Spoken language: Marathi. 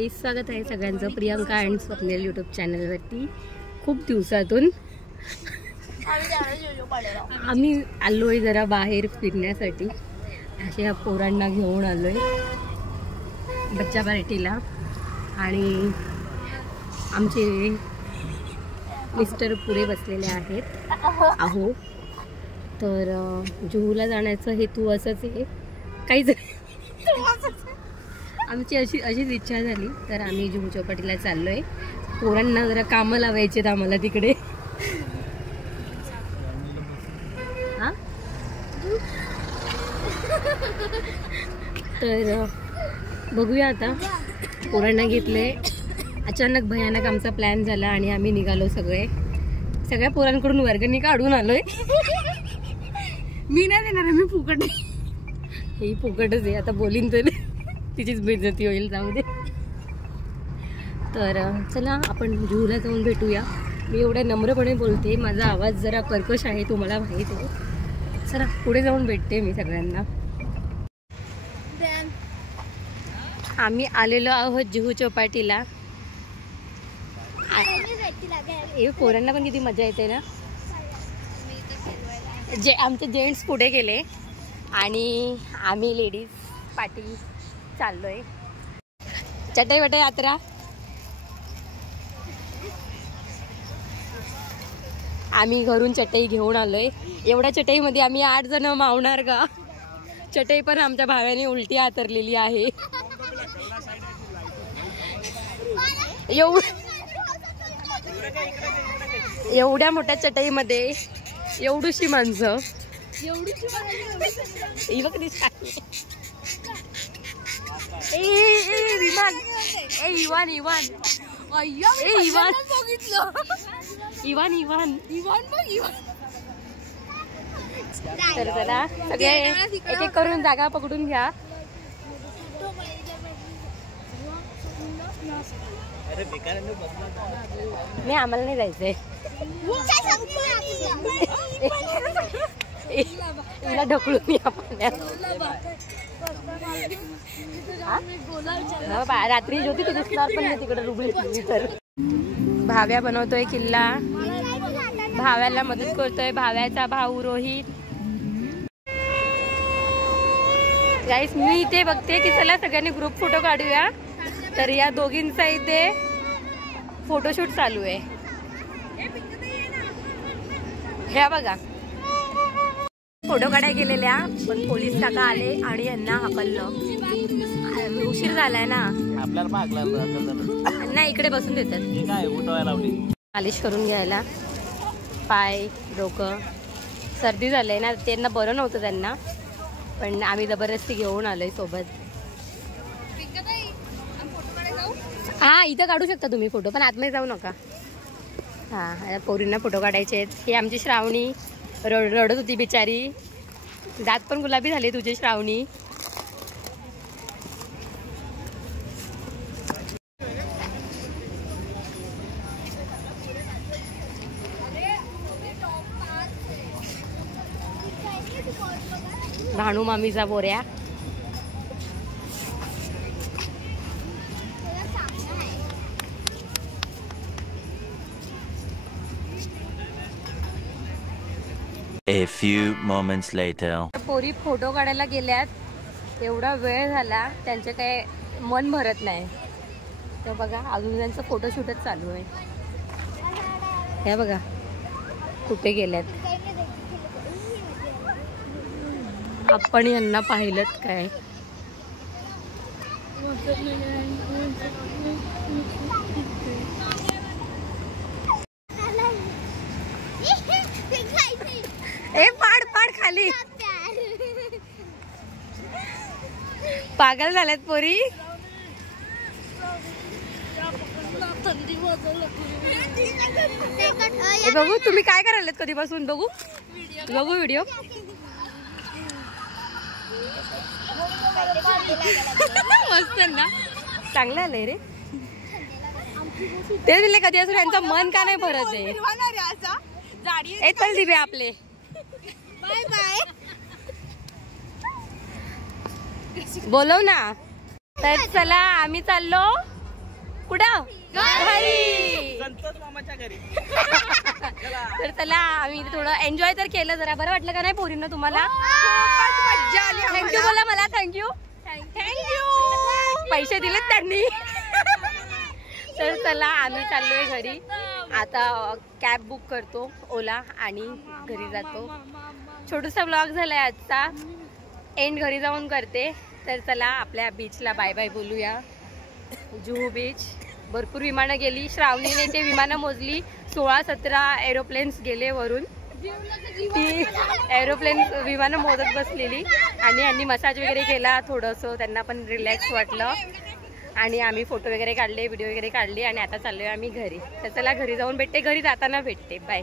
गाईस, स्वागत आहे सगळ्यांचं प्रियंका अँड स्वप्नील यूट्यूब चॅनलवरती. खूप दिवसातून आम्ही आलोय जरा बाहेर फिरण्यासाठी. असे ह्या पोरांना घेऊन आलोय बच्चा पार्टीला. आणि आमचे मिस्टर पुढे बसलेले आहेत आहो. तर जुहूला जाण्याचं हेतू असंच आहे, काहीच आमची अशीच इच्छा झाली. तर आम्ही जुहू चौपाटीला चाललोय. पोरांना जरा कामं लावायचे आम्हाला तिकडे. हा तर बघूया आता. पोरांना घेतले. अचानक भयानक आमचा प्लॅन झाला आणि आम्ही निघालो. सगळ्या पोरांकडून वर्गणी काढून आलोय. मी नाही देणार आहे, मी फुकट आहे. ही फुकटच आहे. आता बोलीन तर तिचीच बेइज्जती होईल, जाऊ दे. तर चला आपण जुहूला जाऊन भेटूया. मी एवढ्या नम्रपणे बोलते, माझा आवाज जरा कर्कश आहे, तुम्हाला माहीत आहे. चला पुढे जाऊन भेटते मी सगळ्यांना. आम्ही आलेलो आहोत जुहू चौपाटीला. पोरांना पण किती मजा येते ना. आमचे जेंट्स पुढे गेले आणि आम्ही लेडीज पार्टी चाललोय. चटई वटई यात्रा. आम्ही घरून चटई घेऊन आलोय. एवढ्या चटईमध्ये आम्ही 8 जण मावणार का? चटई पण आमच्या भाव्याने उलटी आतरलेली आहे. एवढ्या मोठ्या चटईमध्ये एवढीशी माणसं. तर चला सगळे एक एक करून जागा पकडून घ्या. नाही, आम्हाला नाही जायचंय. ढकलून या पाण्यात. रात्री ज्योती तू दिसणार पण नाही तिकडे रुबली. तर भाव्या बनवतोय किल्ला. भाव्याला मदत करतोय भाव्याचा भाऊ रोहित. गाईस, मी इथे बघते की चला सगळ्यांनी ग्रुप फोटो काढूया. तर या दोघींचा इथे फोटोशूट चालू आहे. ह्या बघा, फोटो काढायला गेलेल्या पण पोलीस काका आले आणि यांना हाकललं. उशीर झालाय ना, नाही इकडे बसून देतात. मालिश करून घ्यायला पाय डोकं. सर्दी झालंय ना, त्यांना बरं नव्हतं त्यांना, पण आम्ही जबरदस्ती घेऊन आलोय सोबत. हा, इथं काढू शकता तुम्ही फोटो, पण आतमध्ये जाऊ नका. हा, पोरींना फोटो काढायचे आहेत. ही आमची श्रावणी रडत होती बिचारी. दात पण गुलाबी झाले तुझे श्रावणी. भानू मामीचा बोऱ्या. A few moments later. पोरी फोटो काढायला गेल्यात. एवढा वेळ झाला, त्यांचे काय मन भरत नाही. तर बघा, अजून त्यांचं फोटोशूटच चालू आहे. हे बघा कुठे गेल्यात. आपण यांना पाहिलं काय? ए पाड पाड खाली. पागल झाल्यात पोरी. बघू तुम्ही काय करायलात कधीपासून. बघू व्हिडिओ. मस्त ना, चांगलं आलंय रे. ते दिले कधी असून यांचं मन का नाही भरत आहे. चल दिवे आपले. Bye bye. बोलव ना. तर चला आम्ही चाललो कुठं घरी. संतोष मामाच्या घरी. तर चला आम्ही थोडं एन्जॉय तर केलं जरा. बरं वाटलं का नाही पोरींना तुम्हाला? मज्जा आली. थँक्यू बोला मला. थँक्यू पैसे दिलेत त्यांनी. तर चला आम्ही चाललोय घरी आता. कॅब बुक करतो ओला आणि घरी जातो. छोटूसा व्लॉग झालाय आजचा. एंड घरी जाऊन करते. तर चला आपल्या बीचला बाय बाय बोलूया. जुहू बीच. भरपूर विमानं गेली. श्रावणीने ते विमानं मोजली. 16-17 एरोप्लेन्स गेले वरून. ती एरोप्लेन विमानं मोजत बसलेली. आणि यांनी मसाज वगैरे केला थोडंसं. त्यांना पण रिलॅक्स वाटलं. आणि आम्ही फोटो वगैरे काढले, व्हिडिओ वगैरे काढले. आणि आता चाललोय आम्ही घरी. तर चला घरी जाऊन भेटते. घरी जाताना भेटते. बाय.